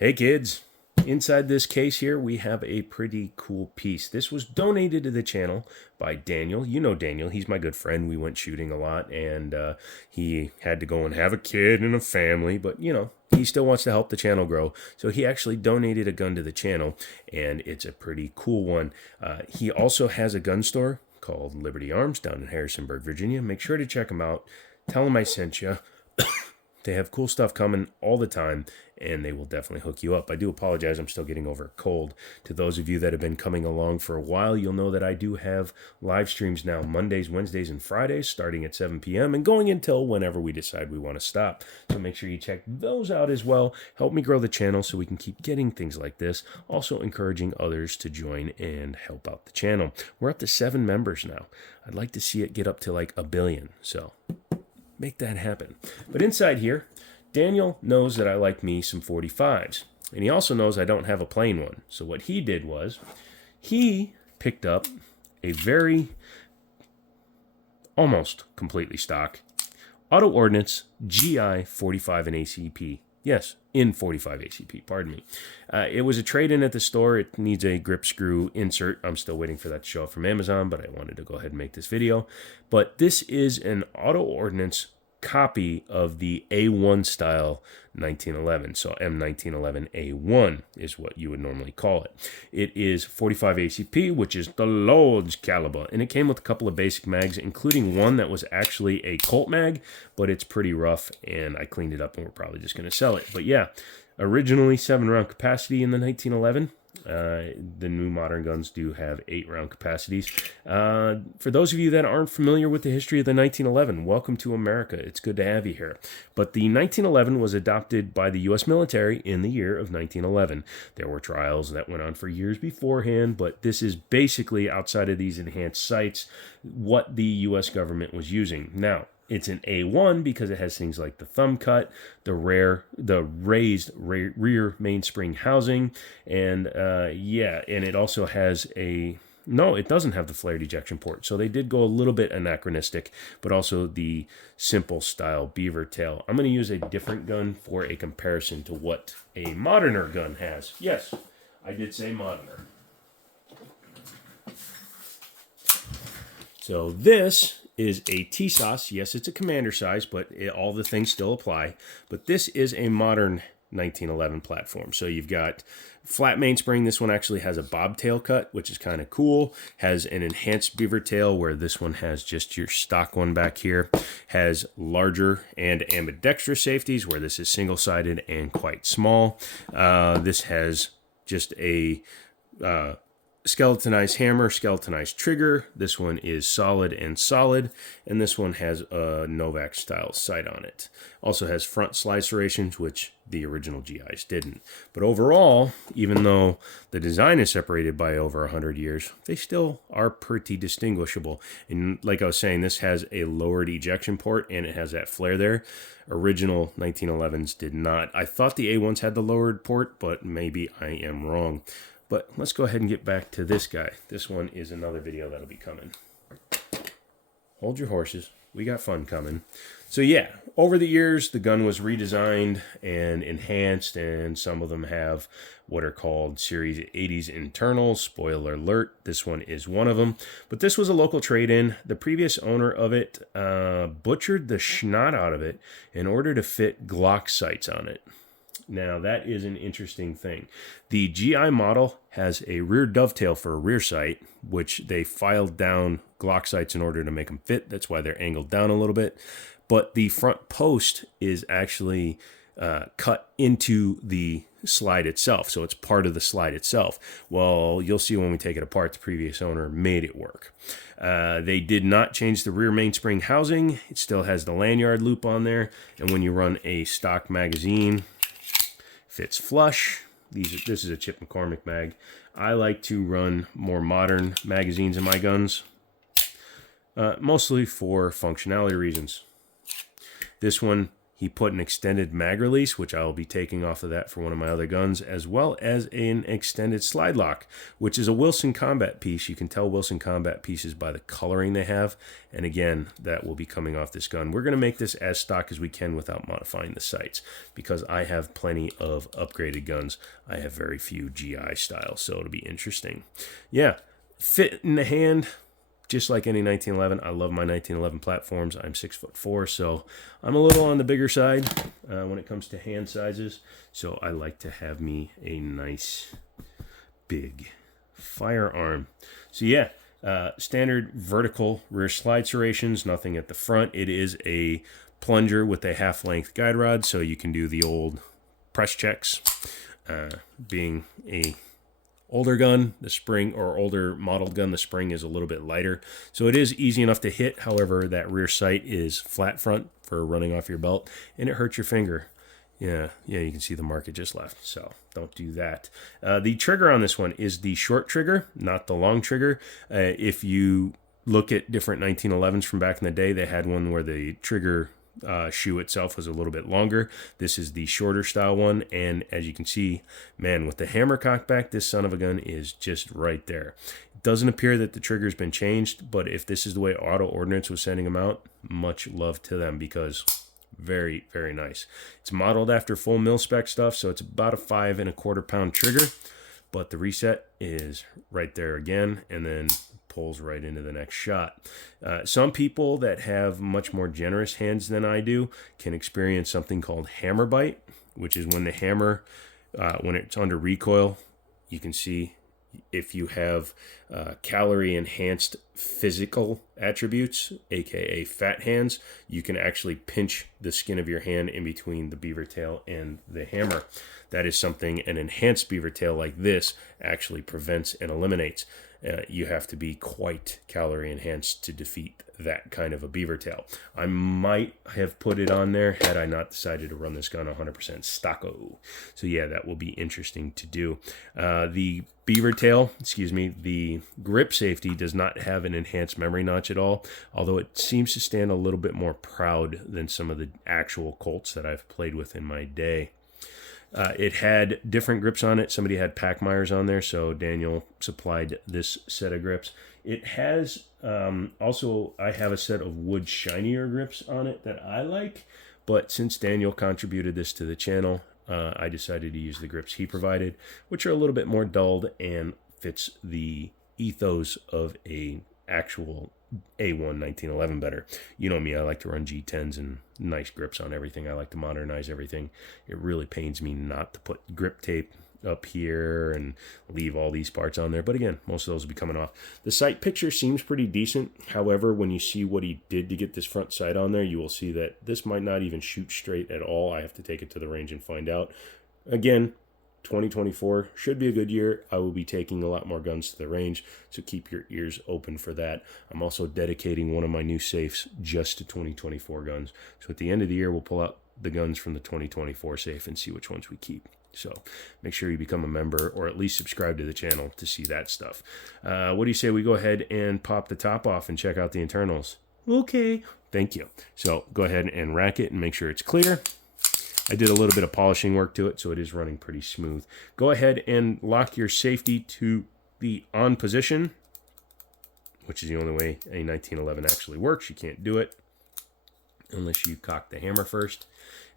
Hey kids, inside this case here we have a pretty cool piece. This was donated to the channel by Daniel. You know Daniel, he's my good friend. We went shooting a lot and he had to go and have a kid and a family, but you know, he still wants to help the channel grow. So he actually donated a gun to the channel and it's a pretty cool one. He also has a gun store called Liberty Arms down in Harrisonburg, Virginia. Make sure to check him out. Tell him I sent you. They have cool stuff coming all the time, and they will definitely hook you up. I do apologize, I'm still getting over a cold. To those of you that have been coming along for a while, you'll know that I do have live streams now, Mondays, Wednesdays, and Fridays, starting at 7 p.m. and going until whenever we decide we want to stop. So make sure you check those out as well. Help me grow the channel so we can keep getting things like this. Also encouraging others to join and help out the channel. We're up to 7 members now. I'd like to see it get up to like 1 billion, so make that happen. But inside here, Daniel knows that I like me some 45s. And he also knows I don't have a plain one. So what he did was, he picked up a very, almost completely stock, Auto Ordnance GI 45 and ACP. Yes, in 45 ACP, pardon me. It was a trade-in at the store. It needs a grip screw insert. I'm still waiting for that to show up from Amazon, but I wanted to go ahead and make this video. But this is an Auto Ordnance copy of the A1 style 1911. So M1911A1 is what you would normally call it. It is 45 ACP, which is the large caliber. And it came with a couple of basic mags, including one that was actually a Colt mag, but it's pretty rough and I cleaned it up and we're probably just going to sell it. But yeah, originally 7-round capacity in the 1911. The new modern guns do have 8-round capacities. For those of you that aren't familiar with the history of the 1911, welcome to America. It's good to have you here. But the 1911 was adopted by the U.S. military in the year of 1911. There were trials that went on for years beforehand, but this is basically, outside of these enhanced sights, what the U.S. government was using. Now, it's an A1 because it has things like the thumb cut, the raised rear mainspring housing, and and it also has no, it doesn't have the flared ejection port. So they did go a little bit anachronistic, but also the simple style beaver tail. I'm going to use a different gun for a comparison to what a moderner gun has. Yes, I did say moderner. So this is a TSOS. Yes, it's a commander size, but all the things still apply. But this is a modern 1911 platform. So you've got flat mainspring. This one actually has a bobtail cut, which is kind of cool. Has an enhanced beaver tail, where this one has just your stock one back here. Has larger and ambidextrous safeties, where this is single-sided and quite small. This has just a skeletonized hammer, skeletonized trigger. This one is solid, and this one has a Novak style sight on it. Also has front slide serrations, which the original GIs didn't. But overall, even though the design is separated by over 100 years, they still are pretty distinguishable. And like I was saying, this has a lowered ejection port and it has that flare there. Original 1911s did not. I thought the A1s had the lowered port, but maybe I am wrong. But let's go ahead and get back to this guy. This one is another video that'll be coming. Hold your horses. We got fun coming. So yeah, over the years, the gun was redesigned and enhanced, and some of them have what are called Series 80s internals. Spoiler alert, this one is one of them. But this was a local trade-in. The previous owner of it butchered the schnout out of it in order to fit Glock sights on it. Now, that is an interesting thing. The GI model has a rear dovetail for a rear sight, which they filed down Glock sights in order to make them fit. That's why they're angled down a little bit. But the front post is actually cut into the slide itself, so it's part of the slide itself. Well, you'll see when we take it apart, the previous owner made it work. They did not change the rear mainspring housing. It still has the lanyard loop on there, and when you run a stock magazine, fits flush. This is a Chip McCormick mag. I like to run more modern magazines in my guns, mostly for functionality reasons. This one He put an extended mag release, which I will be taking off of that for one of my other guns, as well as an extended slide lock, which is a Wilson Combat piece. You can tell Wilson Combat pieces by the coloring they have. And again, that will be coming off this gun. We're going to make this as stock as we can without modifying the sights, because I have plenty of upgraded guns. I have very few GI styles, so it'll be interesting. Yeah, fit in the hand. Just like any 1911, I love my 1911 platforms. I'm 6'4", so I'm a little on the bigger side when it comes to hand sizes. So I like to have me a nice big firearm. So yeah, standard vertical rear slide serrations, nothing at the front. It is a plunger with a half-length guide rod, so you can do the old press checks. Being a older gun, the spring, or older modeled gun, the spring is a little bit lighter. So it is easy enough to hit. However, that rear sight is flat front for running off your belt, and it hurts your finger. Yeah, you can see the mark it just left, so don't do that. The trigger on this one is the short trigger, not the long trigger. If you look at different 1911s from back in the day, they had one where the trigger shoe itself was a little bit longer. This is the shorter style one, and as you can see, man, with the hammer cocked back, this son of a gun is just right there. It doesn't appear that the trigger's been changed, but if this is the way Auto Ordnance was sending them out, much love to them, because very, very nice. It's modeled after full mil spec stuff, so it's about a 5 1/4 pound trigger, but the reset is right there again, and then pulls right into the next shot. Some people that have much more generous hands than I do can experience something called hammer bite, which is when the hammer, when it's under recoil, you can see if you have calorie enhanced physical attributes, aka fat hands, you can actually pinch the skin of your hand in between the beaver tail and the hammer. That is something an enhanced beaver tail like this actually prevents and eliminates. You have to be quite calorie enhanced to defeat that kind of a beaver tail. I might have put it on there had I not decided to run this gun 100% stocko. So yeah, that will be interesting to do. The beaver tail, the grip safety does not have an enhanced memory notch at all, although it seems to stand a little bit more proud than some of the actual Colts that I've played with in my day. It had different grips on it. Somebody had Packmeyers on there, so Daniel supplied this set of grips. It has, also, I have a set of wood shinier grips on it that I like, but since Daniel contributed this to the channel, I decided to use the grips he provided, which are a little bit more dulled and fits the ethos of a actual A1 1911 better. You know me, I like to run G10s and nice grips on everything. I like to modernize everything. It really pains me not to put grip tape up here and leave all these parts on there, but again, most of those will be coming off. The sight picture seems pretty decent. However, when you see what he did to get this front sight on there, you will see that this might not even shoot straight at all. I have to take it to the range and find out. Again, 2024 should be a good year. I will be taking a lot more guns to the range, so keep your ears open for that. I'm also dedicating one of my new safes just to 2024 guns. So at the end of the year, we'll pull out the guns from the 2024 safe and see which ones we keep. So make sure you become a member or at least subscribe to the channel to see that stuff. What do you say we go ahead and pop the top off and check out the internals? Okay. Thank you. So go ahead and rack it and make sure it's clear. I did a little bit of polishing work to it, so it is running pretty smooth. Go ahead and lock your safety to the on position, which is the only way a 1911 actually works. You can't do it unless you cock the hammer first.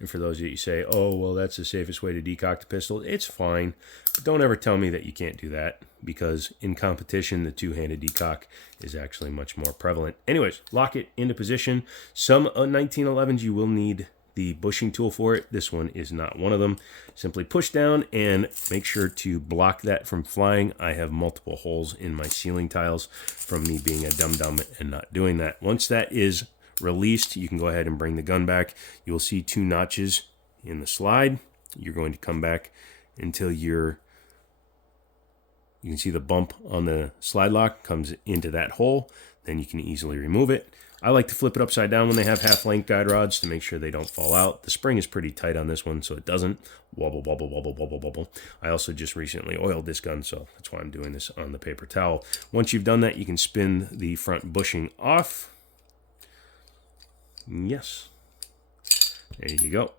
And for those of you say, oh, well, that's the safest way to decock the pistol, it's fine. But don't ever tell me that you can't do that, because in competition, the two-handed decock is actually much more prevalent. Anyways, lock it into position. Some 1911s you will need the bushing tool for it. This one is not one of them. Simply push down and make sure to block that from flying. I have multiple holes in my ceiling tiles from me being a dum-dum and not doing that. Once that is released, you can go ahead and bring the gun back. You'll see 2 notches in the slide. You're going to come back until you can see the bump on the slide lock comes into that hole. Then you can easily remove it. I like to flip it upside down when they have half-length guide rods to make sure they don't fall out. The spring is pretty tight on this one, so it doesn't wobble, wobble, wobble, wobble, wobble. I also just recently oiled this gun, so that's why I'm doing this on the paper towel. Once you've done that, you can spin the front bushing off. Yes. There you go.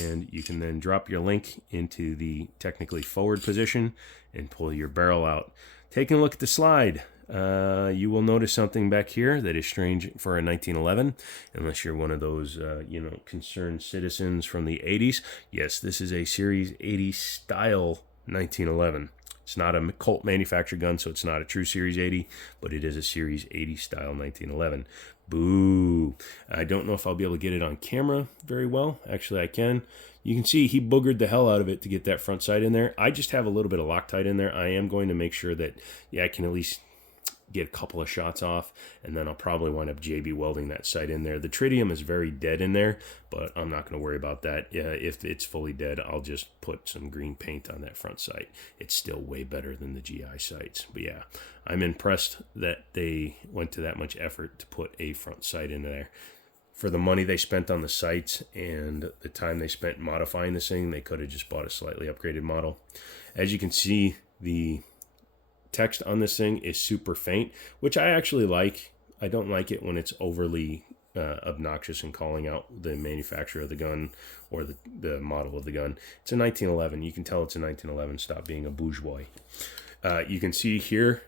And you can then drop your link into the technically forward position and pull your barrel out. Taking a look at the slide, you will notice something back here that is strange for a 1911, unless you're one of those, concerned citizens from the 80s. Yes, this is a Series 80 style 1911. It's not a Colt manufactured gun, so it's not a true Series 80, but it is a Series 80 style 1911. Boo. I don't know if I'll be able to get it on camera very well. Actually, I can. You can see he boogered the hell out of it to get that front sight in there. I just have a little bit of Loctite in there. I am going to make sure that, I can at least get a couple of shots off, and then I'll probably wind up JB welding that sight in there. The tritium is very dead in there, but I'm not going to worry about that. If it's fully dead, I'll just put some green paint on that front sight. It's still way better than the GI sights. But yeah, I'm impressed that they went to that much effort to put a front sight in there. For the money they spent on the sights and the time they spent modifying this thing, they could have just bought a slightly upgraded model. As you can see, the text on this thing is super faint, which I actually like. I don't like it when it's overly obnoxious and calling out the manufacturer of the gun or the model of the gun. It's a 1911. You can tell it's a 1911. Stop being a bourgeois. You can see here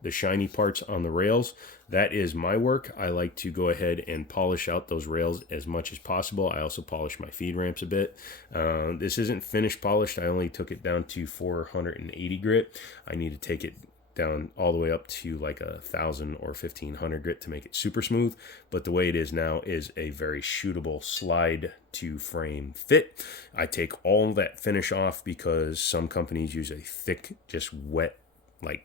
the shiny parts on the rails. That is my work. I like to go ahead and polish out those rails as much as possible. I also polish my feed ramps a bit. This isn't finished polished. I only took it down to 480 grit. I need to take it down all the way up to like 1,000 or 1,500 grit to make it super smooth. But the way it is now is a very shootable slide to frame fit. I take all that finish off because some companies use a thick, just wet, like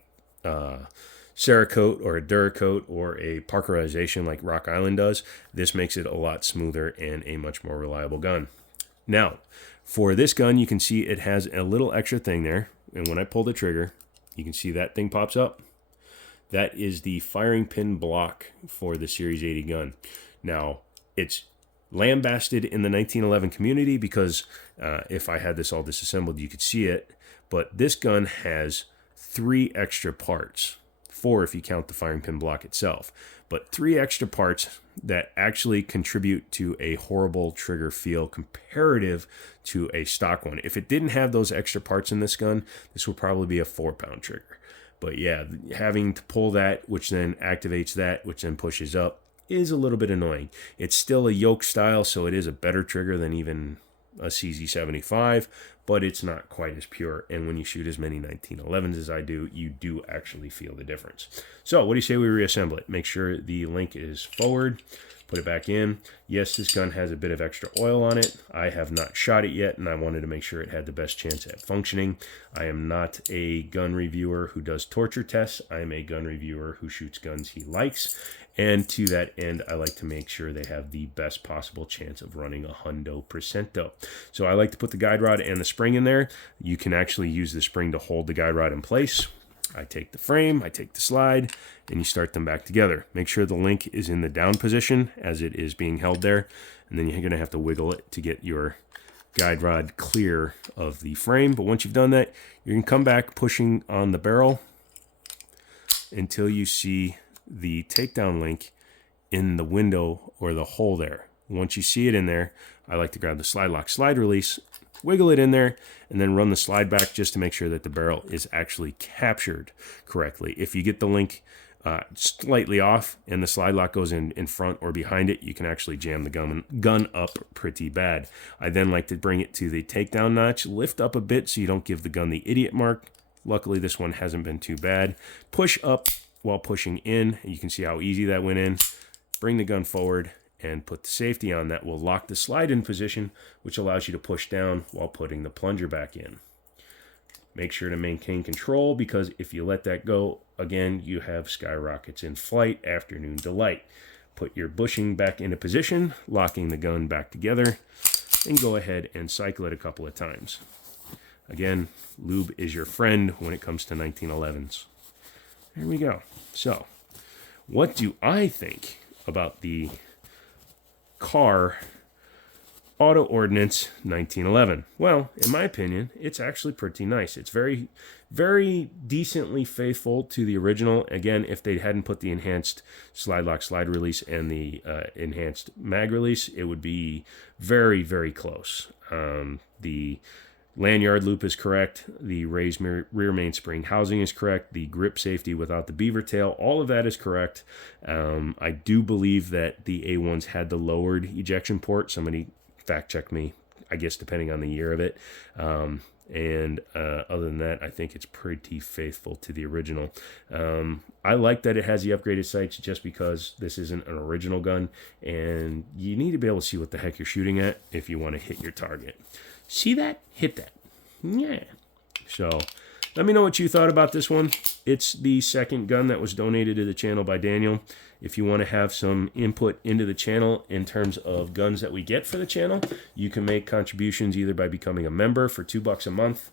Cerakote or a Duracoat or a Parkerization like Rock Island does. This makes it a lot smoother and a much more reliable gun. Now, for this gun, you can see it has a little extra thing there. And when I pull the trigger, you can see that thing pops up. That is the firing pin block for the Series 80 gun. Now, it's lambasted in the 1911 community because if I had this all disassembled, you could see it. But this gun has 3 extra parts. 4 if you count the firing pin block itself, but 3 extra parts that actually contribute to a horrible trigger feel comparative to a stock one. If it didn't have those extra parts in this gun, this would probably be a 4-pound trigger. But yeah, having to pull that, which then activates that, which then pushes up, is a little bit annoying. It's still a yoke style, so it is a better trigger than even a CZ75, but it's not quite as pure. And when you shoot as many 1911s as I do, you do actually feel the difference. So what do you say we reassemble it? Make sure the link is forward. Put it back in. Yes, this gun has a bit of extra oil on it. I have not shot it yet, and I wanted to make sure it had the best chance at functioning. I am not a gun reviewer who does torture tests. I am a gun reviewer who shoots guns he likes. And to that end, I like to make sure they have the best possible chance of running a hundo percento. So I like to put the guide rod and the spring in there. You can actually use the spring to hold the guide rod in place. I take the frame, I take the slide, and you start them back together. Make sure the link is in the down position as it is being held there. And then you're going to have to wiggle it to get your guide rod clear of the frame. But once you've done that, you can come back pushing on the barrel until you see the takedown link in the window or the hole there. Once you see it in there, I like to grab the slide lock slide release, wiggle it in there, and then run the slide back just to make sure that the barrel is actually captured correctly. If you get the link slightly off and the slide lock goes in front or behind it, you can actually jam the gun up pretty bad. I then like to bring it to the takedown notch, lift up a bit so you don't give the gun the idiot mark. Luckily, this one hasn't been too bad. Push up while pushing in. You can see how easy that went in. Bring the gun forward and put the safety on. That will lock the slide in position, which allows you to push down while putting the plunger back in. Make sure to maintain control, because if you let that go, again, you have skyrockets in flight, afternoon delight. Put your bushing back into position, locking the gun back together, and go ahead and cycle it a couple of times. Again, lube is your friend when it comes to 1911s. There we go. So, what do I think about the car Auto Ordnance 1911. Well, in my opinion, it's actually pretty nice. It's very, very decently faithful to the original. Again, if they hadn't put the enhanced slide lock slide release and the enhanced mag release, it would be very, very close. The lanyard loop is correct. The raised rear mainspring housing is correct. The grip safety without the beaver tail, all of that is correct. I do believe that the A1s had the lowered ejection port. Somebody fact check me, I guess, depending on the year of it. Other than that, I think it's pretty faithful to the original. I like that it has the upgraded sights just because this isn't an original gun, and you need to be able to see what the heck you're shooting at if you want to hit your target. See that? Hit that. Yeah. So let me know what you thought about this one. It's the second gun that was donated to the channel by Daniel. If you want to have some input into the channel in terms of guns that we get for the channel, you can make contributions either by becoming a member for $2 a month.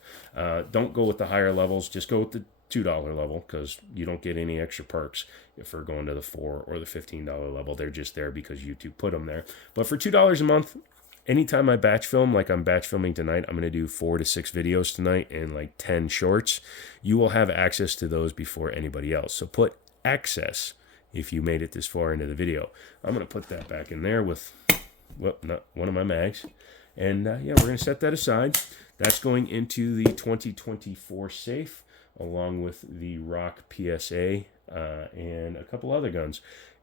Don't go with the higher levels. Just go with the $2 level because you don't get any extra perks if we're going to the $4 or the $15 level. They're just there because YouTube put them there. But for $2 a month, anytime I batch film, like I'm batch filming tonight, I'm going to do 4 to 6 videos tonight and like 10 shorts. You will have access to those before anybody else. So put access if you made it this far into the video. I'm going to put that back in there with, well, not one of my mags. And yeah, we're going to set that aside. That's going into the 2024 safe along with the Rock PSA and a couple other guns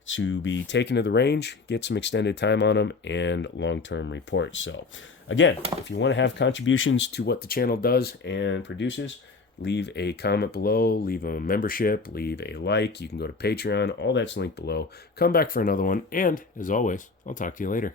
to be taken to the range, get some extended time on them, and long-term reports. So, again, if you want to have contributions to what the channel does and produces, leave a comment below, leave a membership, leave a like. You can go to Patreon. All that's linked below. Come back for another one, and, as always, I'll talk to you later.